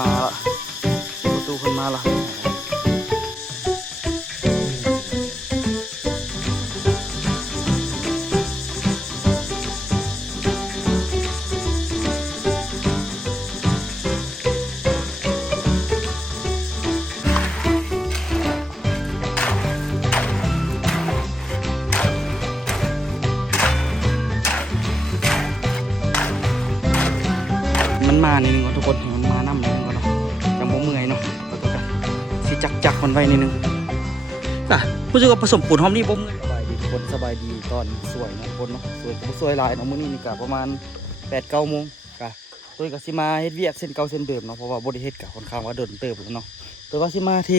มาละประตูคนมาละมันมานิดนึงก่อนทุกคนมันมาน้ำนิดนึงก่อนเนาะจังบ่เมื่อยเนาะแล้วก็สิจักมันไว้นิดนึงอ่ะผู้ช่วยผสมปูนหอมนี่บ่เมื่อยสบายดีทุกคนสบายดีตอนสวยนะทุกคนเนาะสวยก็สวยหลายเนาะมื้อนี้นี่ก็ประมาณ 8-9 โมงก็ตัวก็สิมาเฮ็ดเวียกเส้นเก่าเส้นเดิมเนาะเพราะว่าบ่ได้เฮ็ดก็ค่อนข้างว่าเดินเติบแล้วเนาะตัวว่าสิมาเ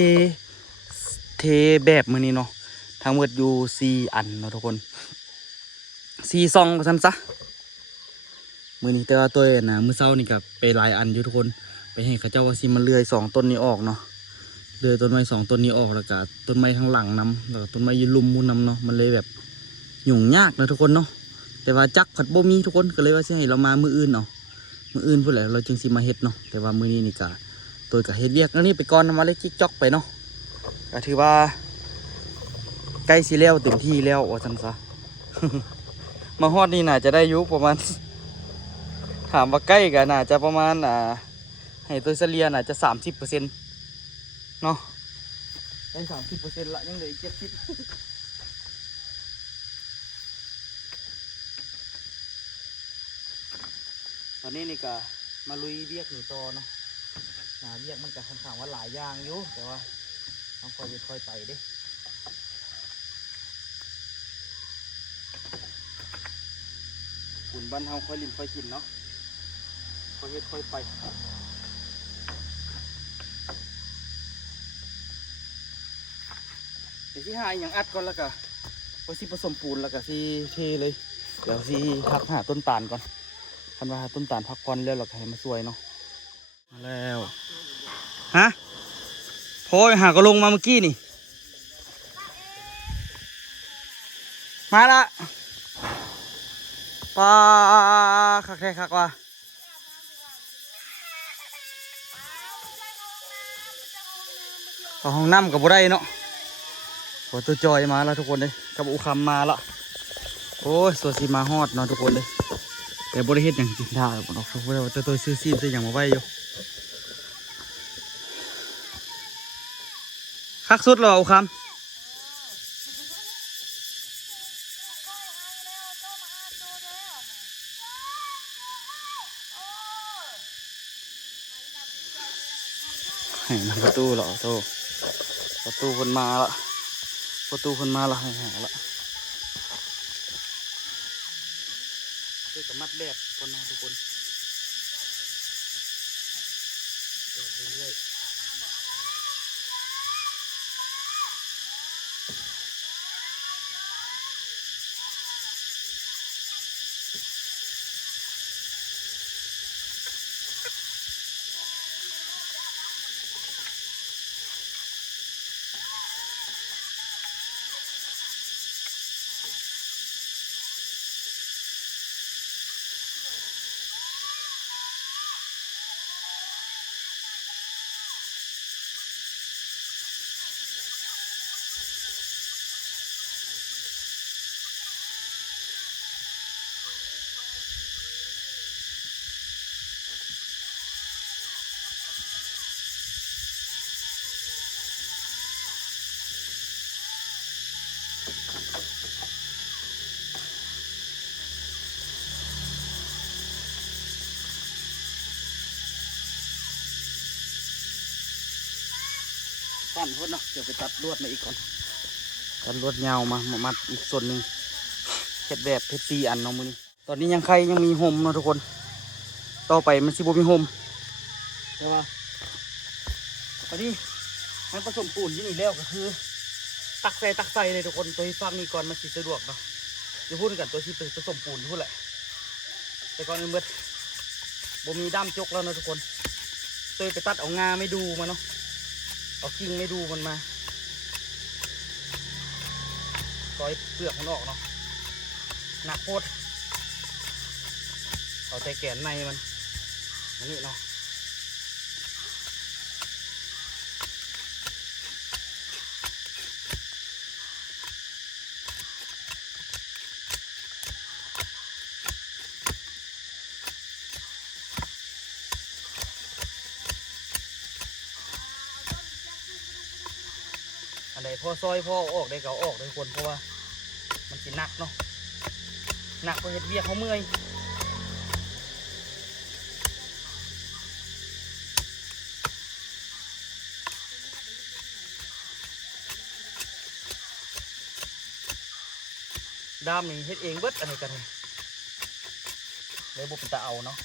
ทแบบมื้อนี้เนาะทั้งหมดอยู่4อันเนาะทุกคน4ซองว่าซั่นซะมื้อนี้แต่ว่าตัวน่ะมื้อเช้านี่ก็ไปหลายอันอยู่ทุกคนไปให้เขาเจ้าว่าสิมาเลื่อย2ต้นนี้ออกเนาะเลื่อยต้นไม้2ต้นนี้ออกแล้วก็ต้นไม้ข้างหลังนำแล้วก็ต้นไม้ยืนลุ่มมูนำเนาะมันเลยแบบยุ่งยากนะทุกคนเนาะแต่ว่าจักผัดบ่มีทุกคนก็เลยว่าสิให้เรามามื้ออื่นเนาะมื้ออื่นพุ่นแหละเราจึงสิมาเฮ็ดเนาะแต่ว่ามื้อนี้นี่ก็ตัวก็เฮ็ดเวียกแล้วนี่ไปก่อนมาเลยจิ๊กจ๊อกไปเนาะก็ถือว่าใกล้สิแล้วเต็มที่แล้วว่าซั่นซะ มาฮอดนี่น่าจะได้อยู่ประมาณถามว่าใกล้กันน่าจะประมาณให้ตัวเฉลี่ยน่าจะ 30% เนาะได้ 30% ละยังเหลืออีก 70% ตอนนี้นี่ก็มาลุยเวียกหนูต่อเนาะเวียกมันก็ค่อนข้างว่าหลายอย่างอยู่แต่ว่าต้องค่อยไปเด้ฝุ่นบ้านเฮาค่อยลิ้นค่อยกินเนาะค่อยเฮ็ดค่อยไปเดี๋ยวสิหาอย่างอัดก่อนแล้วก็พอสิผสมปูนแล้วก็สิเทเลยเดี๋ยวสิทักหาต้นตาลก่อนคันว่าต้นตาลพักผ่อนแล้วเราก็ให้มาสวยเนาะมาแล้วฮะพอหาก็ลงมาเมื่อกี้นี่มาละปลาคักแท้คักว่ะเข้าห้องน้ำกับบุได้เนาะโอ้ตัวจอยมาแล้วทุกคนเลยกับอุคำมาละโอ้ยสวดสีมาฮอดเนาะทุกคนเลยแต่บริเฮ็ดอย่างจริงท่าบอกทุกคนเลยว่าตัวซื้อซีนซื้ออย่างมาไว้อยู่คักสุดหรออุคำให้ประตูเหรอโตประตูคนมาละประตูคนมาละให้หาละเพื่อกับมัดแบบคนนะทุกคนเรื่อยสั้นพุทเนาะเดี๋ยวไปตัดลวดมาอีกก่อนตัดลวดยาวมามัดอีกส่วนหนึ่งเฮ็ดแบบเพชรซีอันเนาะมือนี้ตอนนี้ยังใครยังมีโฮมเนาะทุกคนต่อไปมันสิบ่มีโฮมใช่ปะตอนนี้มันผสมปูนที่นี่แล้วก็คือตักใส่เลยทุกคนตัวที่ฟังนี่ก่อนมันสิสะดวกเนาะจะพูดกันตัวที่ผสมปูนพูดแหละแต่ก่อนอื่นเบิดบ่มีด้ามจกแล้วนะทุกคนตัวไปตัดเอางาไม่ดูมาเนาะเอากิ่งไม่ดูมันมาซอยเปลือกมันออกเนาะหนักโคตรเอาแต่แกนในมันนี่เนาะ พ่อซอยพ่อออกได้ก็ออกได้คนเพราะว่ามันสิหนักเนาะหนักกว่าเฮ็ดเวียกเขาเมื่อยดามนี่เฮ็ดเองเบิดอันนี้กันเลยบ่เป็นตาเอาเนาะ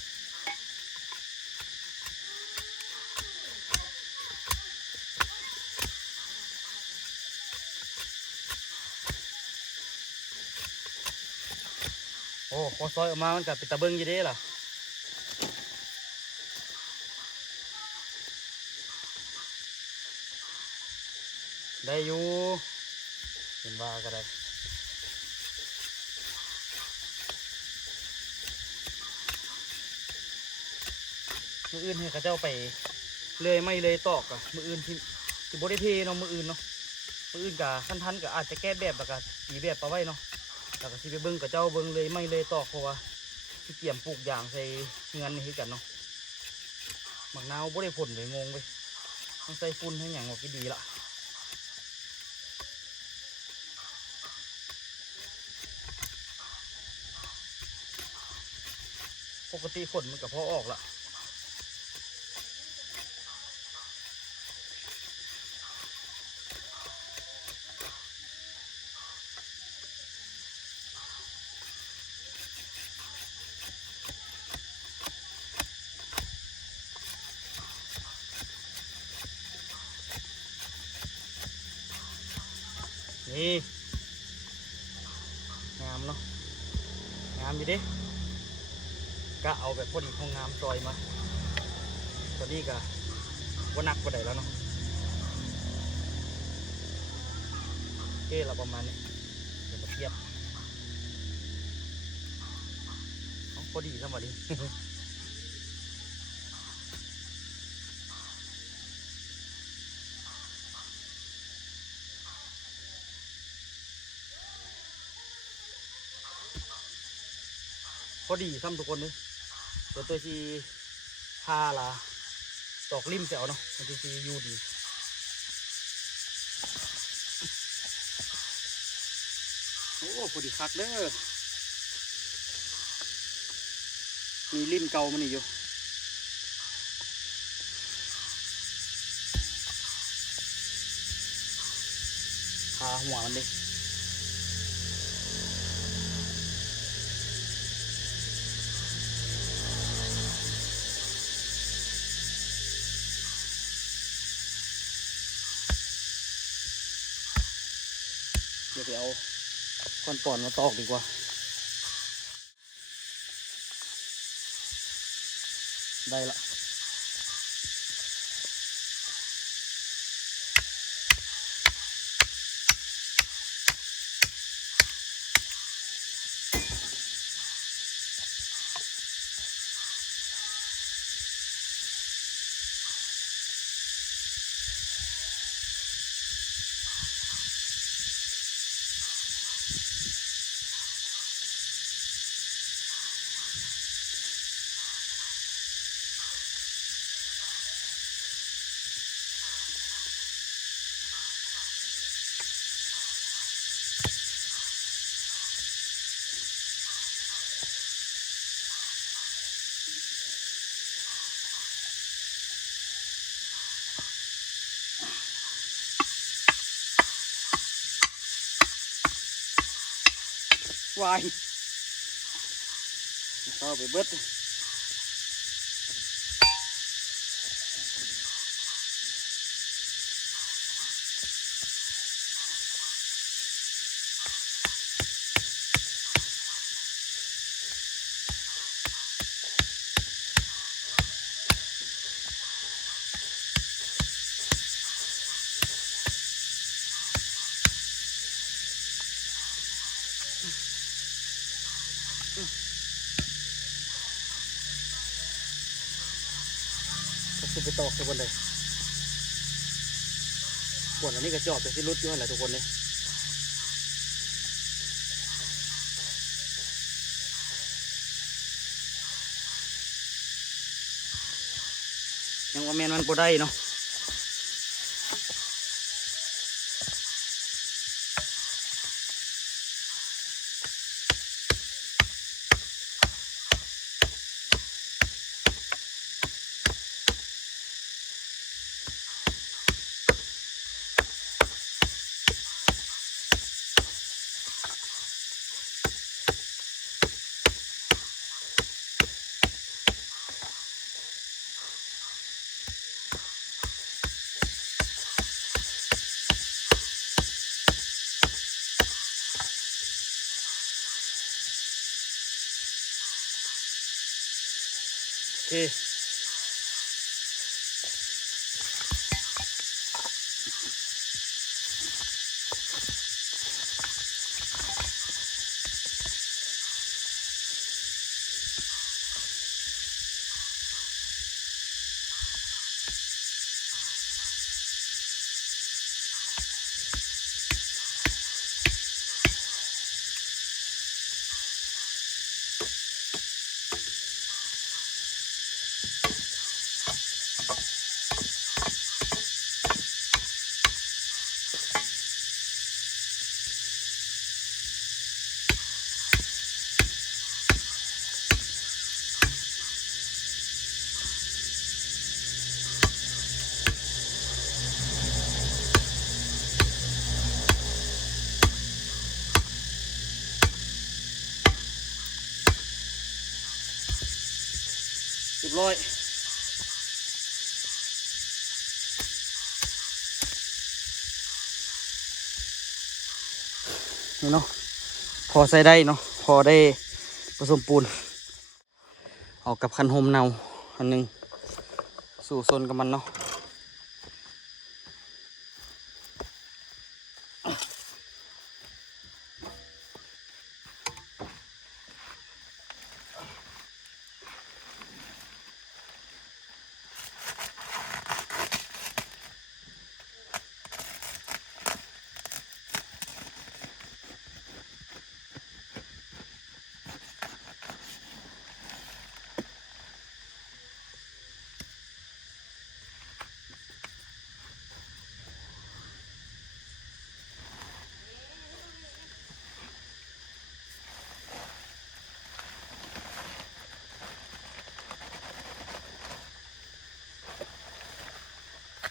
โอ้พอซอยออกมามันก็เป็นตาเบิ่งอยู่เด้ล่ะได้อยู่เห็นว่าก็ได้มืออื่นให้เขาเจ้าไปเลยไม่เลยตอกอะมืออื่นที่บริเทเนาะมืออื่นเนาะมืออื่นกับขั้นทันก็อาจจะแก้แบบแล้วก็ตีแบบไปไว้เนาะแล้วก็สิไปเบิ้งกับเจ้าเบิ้งเลยไม่เลยตอกเพราะว่าที่เกี่ยมปลูกอย่างใส่เงินนี่ให้กันเนาะหมักนาวบริผลเลยงงไปต้องใส่ฝุ่นให้อย่างก็ดีละปกติฝนมันกับพอออกละนี่งามเนาะงามอยู่ดิก็เอาแบบพอดีพองามซอยมาตอนนี้ก็ว่านักกว่าใดแล้วเนาะเท่เราประมาณนี้เดี๋ยวมาเทียบพอดีสมัยนี้ พอดีซ้ำทุกคนเลยเดี๋ยวตัวที่พาละตอกริมเสียวเนาะมันจะอยู่ดีโอ้พอดีคักเด้อมีริมเก่ามันนี่อยู่พาหัวมันดิเดี๋ยวไปเอาก้อนปอนมาตอกดีกว่าได้ละวายเข้าไปเบิดก็คือไปตอกทุกคนเลยปวดอันนี้ก็จอบแต่ที่รุดอยู่นั่นแหละทุกคนเลยยังว่าแมนมันบ่ได้เนาะ เคเรียบร้อยนี่เนาะพอใส่ได้เนาะพอได้ผสมปูนออกกับคันโฮมเนาอันหนึงสู่โซนกับมันเนาะ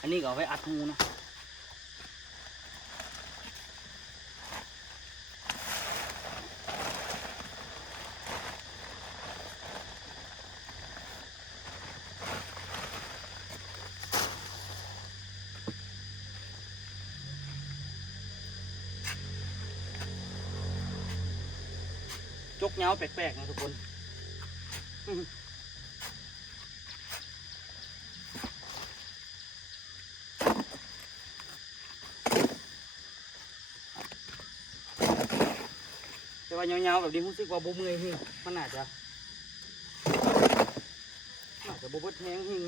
อันนี้ก็เอาไว้อัดงูเนาะจกเงาแปลกๆนะทุกคนแต่ว่าเงาๆแบบนี้รู้สึกว่าบ่เมื่อยหิ้งมันน่าจะบ่เบิดแห้งหิ้ง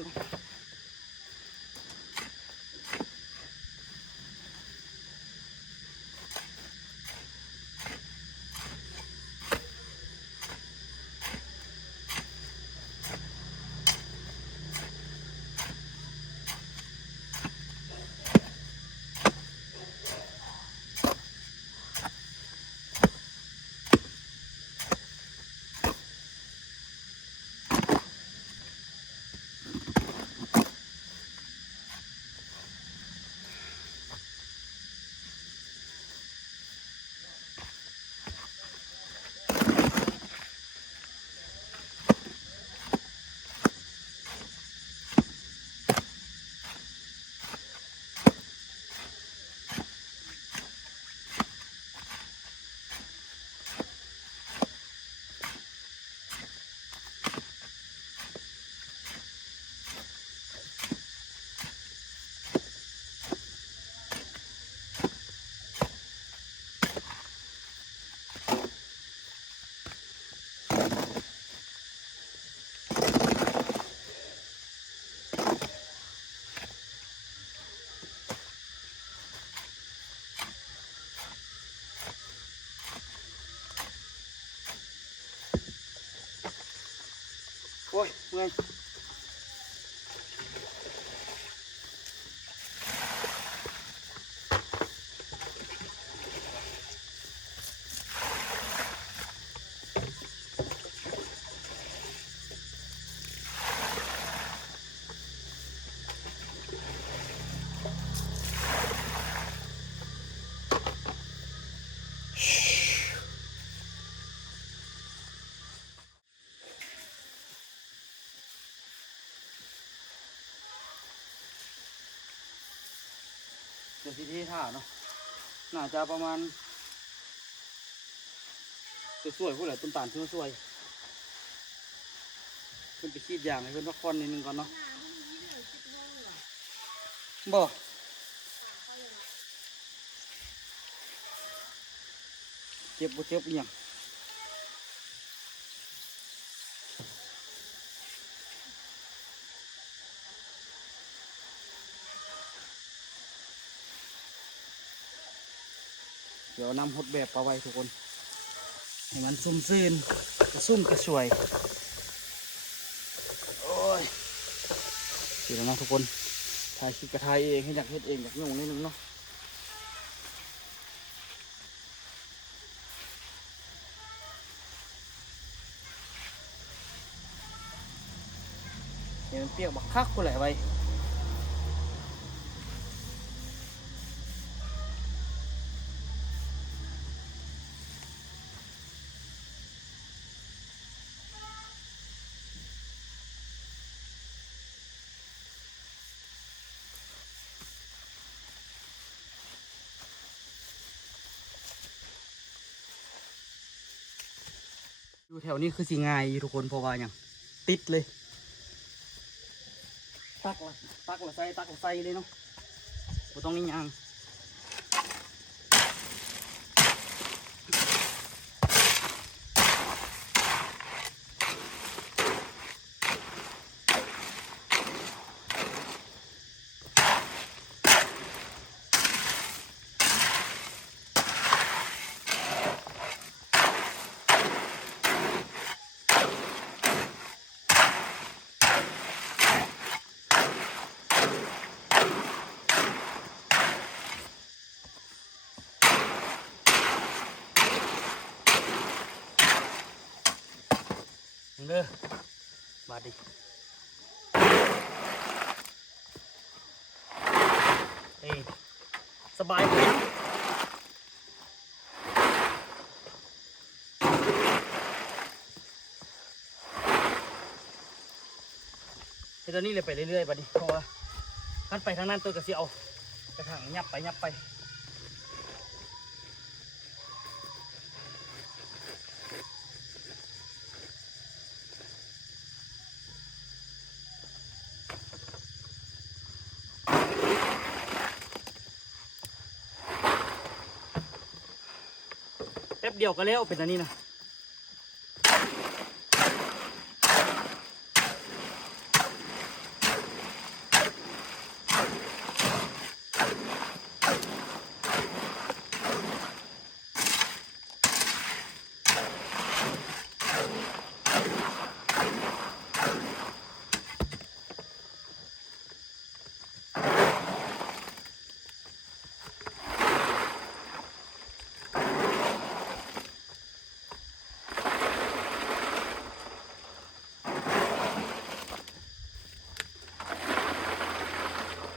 โอ้ยเมื่อยเดี๋ยวที่ท่าเนาะน่าจะประมาณสวยๆพวกแหละต้นตาลสวย เพิ่นไปขีดยางให้เพิ่นพักผ่อนนิดนึงก่อนเนาะบ่เจ็บบ่เจ็บอีหยังเดี๋ยวนำหดแบบเอาไว้ทุกคนให้มันซุ่มซื่นกระซุ่มกระสวยโอ้ยเดี๋ยวนะทุกคนถ่ายคลิปกระถ่ายเองให้อยากเฮ็ดเองอยากยุ่งนิดนึงเนาะเดี๋ยวมันเปียกบักคักกูแหละไว้อยู่แถวนี้คือสิง่ายอยู่ทุกคนเพราะว่าอย่างติดเลยตักละใส่เลยเนาะบ่ต้องนี่ยางเด้อบาดดิเอ้ยสบายเลยตอนนี้เลยไปเรื่อยๆบาดดิเพราะว่าขั้นไปทางนั้นตัวกระเสียวกระถางยับไปแป๊บเดียวก็แล้วเป็นอันนี้นะ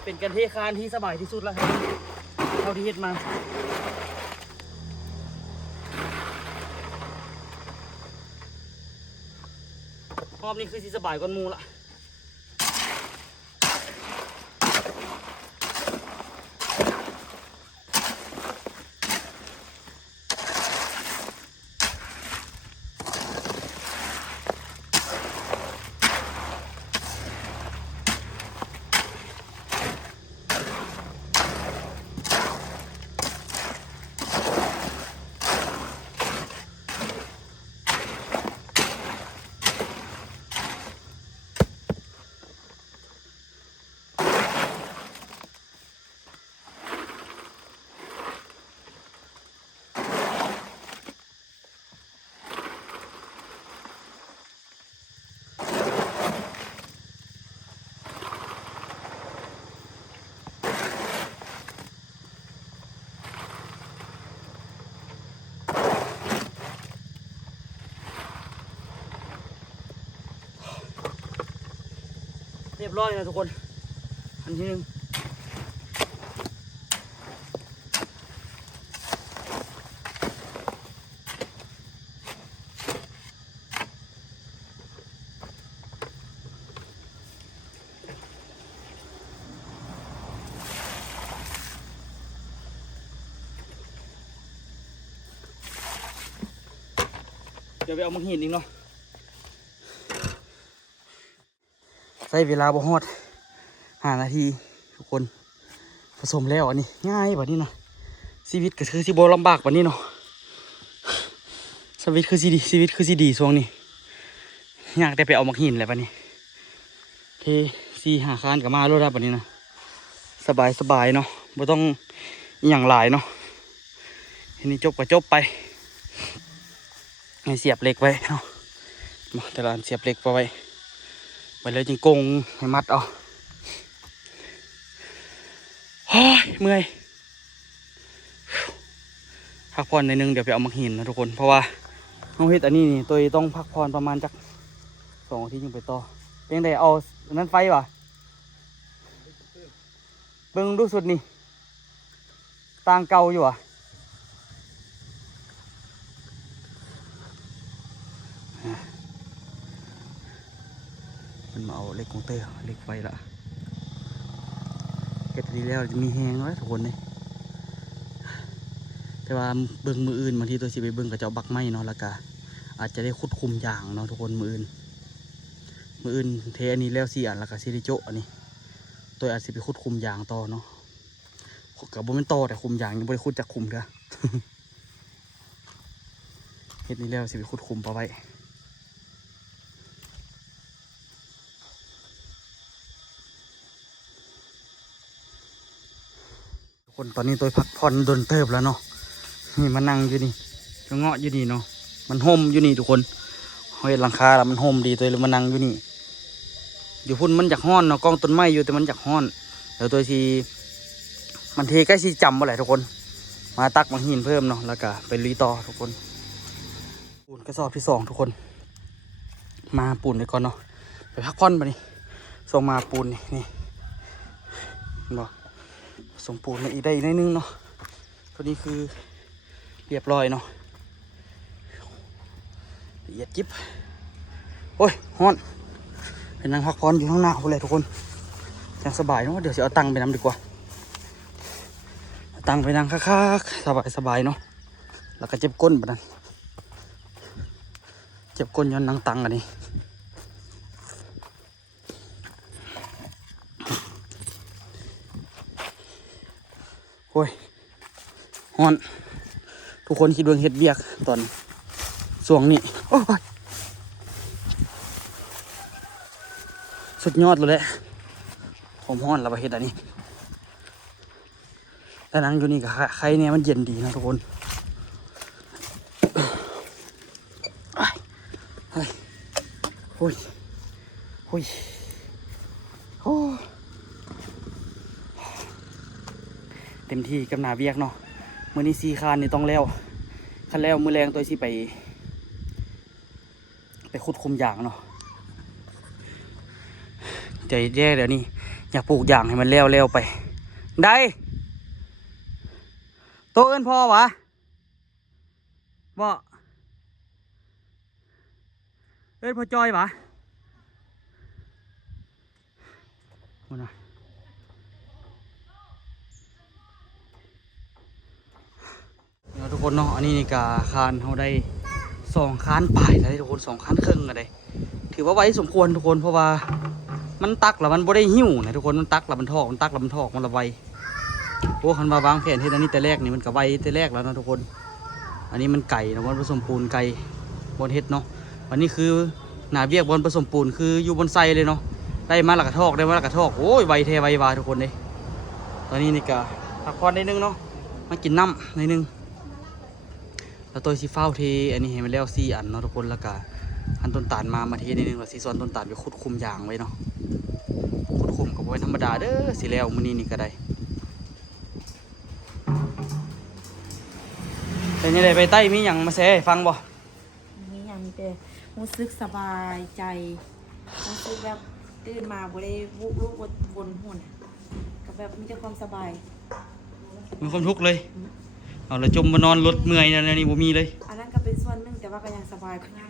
เป็นการเทคานที่สบายที่สุดแล้วครับเท่าที่เฮ็ดมารอบนี้คือสิสบายกว่าหมู่ละเรียบร้อยนะทุกคนอันที่หนึ่งเดี๋ยวไปเอามังหินอีกเนาะ ใช้เวลาบ่ฮอด5 นาทีทุกคนผสมแล้วอันนี้ง่ายแบบนี้นะชีวิตก็คือสิบ่ลำบากแบบนี้เนาะชีวิตคือสิดีช่วงนี้อยากได้ไปเอามักหินอะไรแบบนี้เท4-5 คานกับมาโลดแบบนี้นะสบายเนาะบ่ต้องอหย่างหลายเนาะทีนี้จบก็จบไปให้เสียบเหล็กไว้เนาะแต่ละอันเสียบเหล็กไว้เลยจึงโกงให้มัดเอาเฮ้ยเมื่อยพักผ่อนในนึงเดี๋ยวไปเอามักหินนะทุกคนเพราะว่าน้องเฮ็ดอันนี้นี่ตัวต้องพักผ่อนประมาณจัก2 อาทิตย์ยังไปต่อเป็นไงเอานั้นไฟวะเบิ่งดูสุดนี่ต่างเก่าอยู่อ่ะมันมาเอาเหล็กของเตอร์เหล็กไฟละเฮ็ดดีแล้วจะมีแหงไว้ทุกคนเลยแต่ว่าเบิ่งมืออื่นบางทีตัวสิไปเบิ่งกับเจ้าบักไม้เนาะแล้วก็อาจจะได้คุดคุมอย่างเนาะทุกคนมืออื่นเทอันนี้แล้ว4 อันแล้วก็ซิริโจอันนี้ตัวอาจจะไปคุดคุมอย่างต่อเนาะกับบ่แม่นต่อแต่คุมอย่างยังบ่ได้คุดจากคุมเด้อ เฮ็ดนี้แล้วสิไปคุดคุมเอาไว้ทุกคนตอนนี้ตัวพักผ่อนโดนเติบแล้วเนาะนี่มานั่งอยู่นี่ตัวเงาะอยู่นี่เนาะมันห่มอยู่นี่ทุกคนเฮ็ดหลังคาแล้วมันห่มดีตัวเลยมานั่งอยู่นี่อยู่พุ่นมันอยากฮ้อนเนาะกล้องต้นไม้อยู่แต่มันอยากฮ้อนเดี๋ยวตัวทีมันเทใกล้สิจำบ่แหละทุกคนมาตักมาหินเพิ่มเนาะแล้วก็ไปลุยต่อทุกคนปูนกระสอบที่2ทุกคนมาปูนไปก่อนเนาะไปพักผ่อนไปนี่ส่งมาปูนนี่เนาะส่งปูนมาอีกได้อีกนิดนึงเนาะตัวนี้คือเรียบร้อยเนาะละเอียดจิ๊บโอ้ยฮ้อนเป็นนั่งพักผ่อนอยู่ข้างหน้าเลยทุกคนยังสบายเนาะเดี๋ยวจะเอาตังค์ไปนำดีกว่าตังไปนั่งคักๆสบายเนาะแล้วก็เจ็บก้นแบบนั้นเจ็บก้นย้อนนั่งตังอันนี้โอ้ยฮ้อนทุกคนคิดว่าเฮ็ดเบียกตอนช่วงนี้โอ้ยสุดยอดเลยแหละผมฮ้อนแล้วไปเฮ็ดอันนี้แต่นั่งอยู่นี่กับใครเนี่ยมันเย็นดีนะทุกคนเฮ้ยโอ้ยโอ้ยโอ้เต็มที่กับหนาเบียกเนาะมื้อนี้4 คานนี่ต้องแล้วคันแล้วมื้อแรงตัวสิไปขุดคุมยางเนาะใจแย่เดี๋ยวนี้อยากปลูกยางให้มันแล้วไปได้โตเอิ้นพ่อวะบ่เอิ้นพ่อจอยวะมาหน่อยทุกคนเนาะอันนี้นี่กาคานเขาได้2 คานปลายแล้วทุกคน2 คานครึ่งอะไรถือว่าไว้สมควรทุกคนเพราะว่ามันตักแล้วมันบ่ได้หิ้วนะทุกคนมันตักแล้วมันทอกมันละไวโอ้คันมาวางแผนเฮ็ดอันนี้แต่แรกนี่มันก็ไวแต่แรกแล้วนะทุกคนอันนี้มันไก่นะบนผสมปูนไก่บนเฮ็ดเนาะวันนี้คือหนาเบียกบนผสมปูนคืออยู่บนไซเลยเนาะได้มาแล้วก็ทอกโอ้ยไวเทไววาทุกคนเลยตอนนี้นี่ก็พักผ่อนนิดนึงเนาะมากินน้ำนิดนึงแล้วตัวซีฟ้าเทอันนี้เห็นมันแล้ว4 อันเนาะทุกคนแล้วก็อันต้นตาลมาเทนิดนึงแล้วซีซ้อนต้นตาลไปขุดคุมยางไว้เนาะขุดคุมกับไว้ธรรมดาเด้อสิแล้วมื้อนี้นี่ก็ได้เป็นยังไงไปใต้มีหยังมาแซ่ฟังบ่มีอย่างมีแต่รู้สึกสบายใจรู้สึกแบบตื่นมาบ่ได้วุบลุกวนหุ่นก็แบบมีแต่ความสบายมีความทุกข์เลยเอาละจมมานอนรถเมื่อยนะนี่บ่มีเลยอันนั้นก็เป็นส่วนหนึ่งแต่ว่าก็ยังสบายกว่านั้น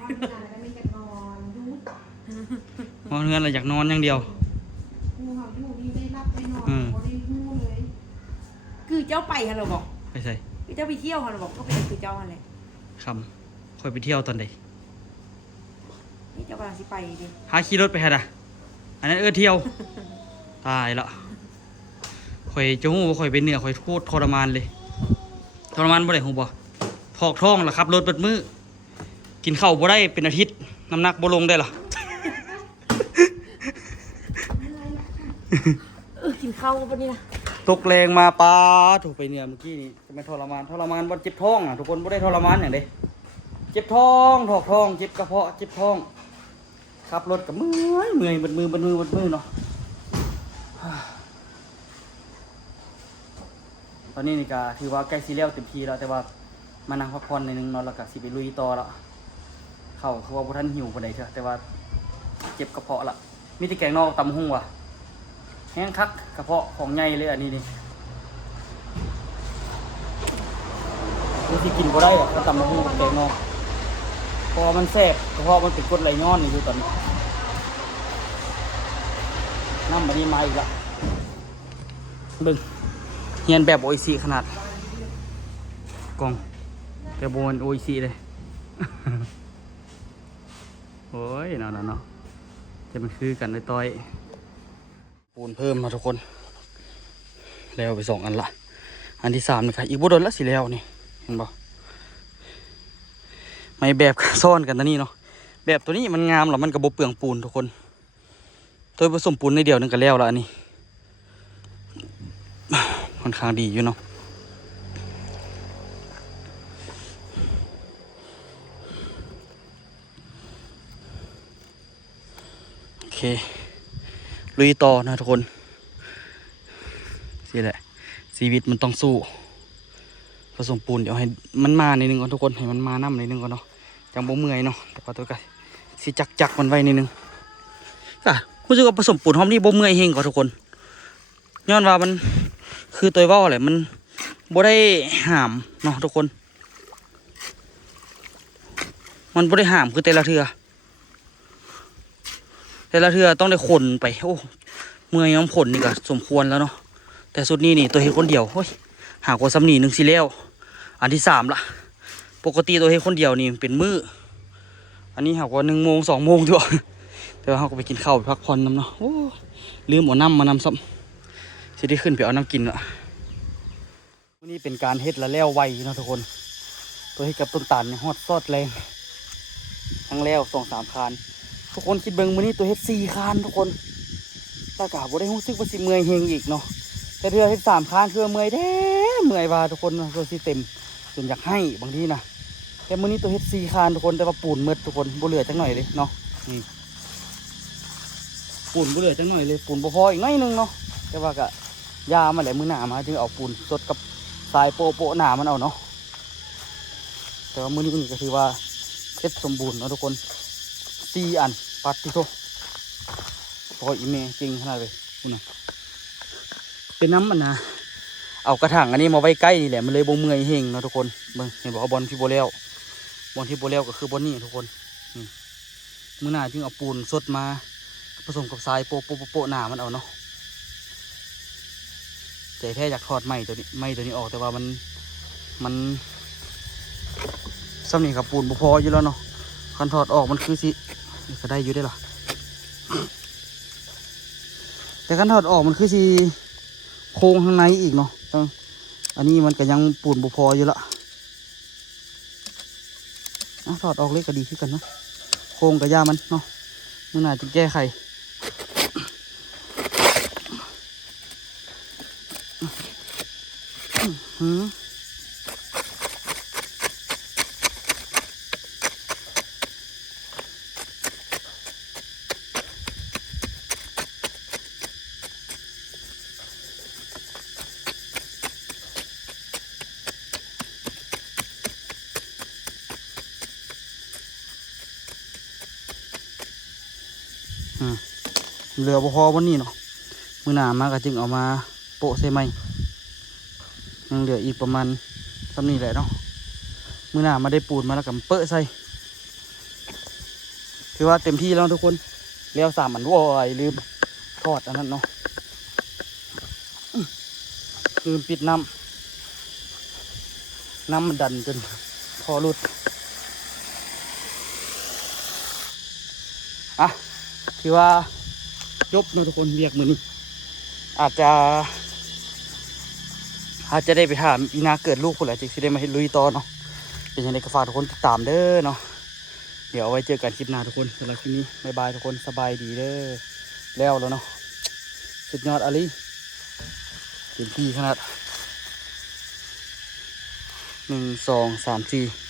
ก็มีแต่นอนยุดนอนเฮือนเราอยากนอนอย่างเดียวหูหอบหูมีได้รับได้นอนบ่ได้หูเลยคือเจ้าไปฮะเราบอกไปใส่เจ้าไปเที่ยวฮะเราบอกก็เป็นคือเจ้าอะไรคำค่อยไปเที่ยวตอนใดนี่เจ้ากำลังสิไปดิหาขี่รถไปฮะด่ะ อันนั้นเที่ยวตายละข่อยจะหูว่าข่อยเป็นเหนือข่อยโคตรทรมานเลยทรมานบ่ได้หูบ่พอกท้องล่ะครับรถเบิดมือกินข้าวบ่ได้เป็นอาทิตย์น้ำหนักบ่ลงได้ล่ะ กินข้าวปะเนี่ย ตกแรงมาปลาถูกไปเนี่ยเมื่อกี้นี่จะไม่ทรมานบ่เจ็บท้องอ่ะทุกคนบ่ได้ทรมานอย่างเด้เจ็บท้องถอกท้องเจ็บกระเพาะเจ็บท้องขับรถกับเมื่อยเบิดมือเนาะตอนนี้นี่ก็ถือว่าใกล้สิแล้วเต็มทีแล้วแต่ว่ามานั่งพักผ่อนในนึงเนาะแล้วก็สิไปลุยต่อแล้วเข้าคือว่าบ่ทันหิวปานใดเถอะแต่ว่าเจ็บกระเพาะละมีแต่แกงนอกตำหุ่งว่ะแห้งคักกระเพาะของใหญ่เลยอันนี้นี่รู้สิกินบ่ได้อะถ้าตำหุ่งกับแกงนอกเพราะมันแซ่บกระเพาะมันเป็นกรดไหลย้อนนี่อยู่ตอนนี้น้ำมันนี่มาอีกละเบิ่งเฮียนแบบโออิซิขนาดกล่องแต่โบนโออิซิเลย โอ้ยเนาะจะมันคือกันได้ต้อยปูนเพิ่มมาทุกคนแล้วไป2 อันละอันที่3นี่ค่ะอีกบ่โดนละสิแล้วนี่เห็นบ่ไม่แบบซ่อนกันตัวนี้เนาะแบบตัวนี้มันงามหรอมันกระบบเปลืองปูนทุกคนตัวผสมปูนในเดียวนึงก็แล้วละอันนี้ค่อนข้างดีอยู่เนาะโอเคลุยต่อนะทุกคนนี่แหละชีวิตมันต้องสู้ผสมปูนเดี๋ยวให้มันมาในนึงก่อนทุกคนให้มันมาน้ำในนึงก่อนเนาะจังบ่เมื่อยเนาะแต่พอตัวกันสิจักมันไว้ในนึงก็รู้สึกว่าผสมปูนหอมนี่บ่เมื่อยเฮงก่อนทุกคนย้อนว่ามันคือตัวเว้าแหละมันบ่ได้ห้ามเนาะทุกคนมันบ่ได้ห้ามคือแต่ละเทื่อต้องได้ขนไปโอ้เมื่อยน้ำขนนี่ก็สมควรแล้วเนาะแต่สุดนี้นี่ตัวเฮ็ดคนเดียวเฮ้ยหากว่าซ้ำนี่นึงสิแล้วอันที่3ละปกติตัวเฮ็ดคนเดียวนี่เป็นมื้ออันนี้หากว่า1 โมง 2 โมงตัวแต่ว่าเราก็ไปกินข้าวไปพักผ่อนน้ำเนาะโอ้ลืมเอาน้ำมานำซ้ำสิได้ขึ้นไปเอาน้ำกินละวันนี้เป็นการเฮ็ดละแล้วไวเนาะทุกคนตัวเฮ็ดกับต้นตาลเนี่ยฮอดซอดแรงทั้งแล้ว 2-3 คานทุกคนคิดเบิ่งมื้อนี้ตัวเฮ็ด4 คานทุกคนตากาบ่ได้รู้สึกว่าสิเมื่อยเฮงอีกเนาะแต่เทื่อเฮ็ด3 คานคือเมื่อยแท้เมื่อยว่าทุกคนตัวสิเต็มจนอยากให้บางทีนะแต่มื้อนี้ตัวเฮ็ด4 คานทุกคนแต่ว่าปูนหมดทุกคนบ่เหลือจังหน่อยเลยเนาะนี่ปูนบ่เหลือจังหน่อยเลยปูนบ่พออีกหน่อยนึงเนาะแต่ว่าก็ยามาแหละมื้อหน้ามาจึงเอาปูนสดกับทรายโปะหน้ามันเอาเนาะแต่ว่ามื้อนี้ก็ถือว่าเสร็จสมบูรณ์เนาะทุกคน4 อันปัดที่โตพออีเมจริงขนาดเลยนี่เป็นน้ำมันนะเอากระถางอันนี้มาไว้ใกล้นี่แหละมันเลยบ่เมื่อยเฮงเนาะทุกคนเบิ่งเห็นบอกว่าบอลที่โบแล้วก็คือบอลนี่ทุกคนมื้อหน้าจึงเอาปูนสดมาผสมกับทรายโปะหน้ามันเอาเนาะใจแท้อยากทอดไม้ตัวนี้ออกแต่ว่ามันซ้ำนี่กับปูนบ่พออยู่แล้วเนาะคันถอดออกมันคือสิก็ได้อยู่ได้หรอแต่คันถอดออกมันคือสิโครงข้างในอีกเนาะอันนี้มันก็ยังปูนบ่พออยู่ละถอดออกเล็กก็ดีขึ้นกันเนาะโครงกับยามันเนาะมื้อหน้าจะแก้ไขเหลือบ่พอวันนี้เนาะมื้อหน้ามาก็จึงเอามาโปะใส่ไม้ยังเหลืออีกประมาณซ้ำนี้แหละเนาะมื้อหน้ามาได้ปูนมาแล้วก็เปะใส่ถือว่าเต็มที่แล้วทุกคนแล้ว3 อันโว้ยลืมทอดอันนั้นเนาะลืมปิดน้ำมันดันจนพอรุดถือว่า จบเนาะทุกคนเรียกมือนี้อาจจะได้ไปถามอีนาเกิดลูกคนละจึงสิได้มาเฮ็ดลุยต่อเนาะเป็นยังไงก็ฝากทุกคนติดตามเด้อเนาะเดี๋ยวเอาไว้เจอกันคลิปหน้าทุกคนสำหรับคลิปนี้บ๊ายบายทุกคนสบายดีเด้อแล้วเนาะสุดยอดอะลีเต็มที่ขนาด1 2 3 4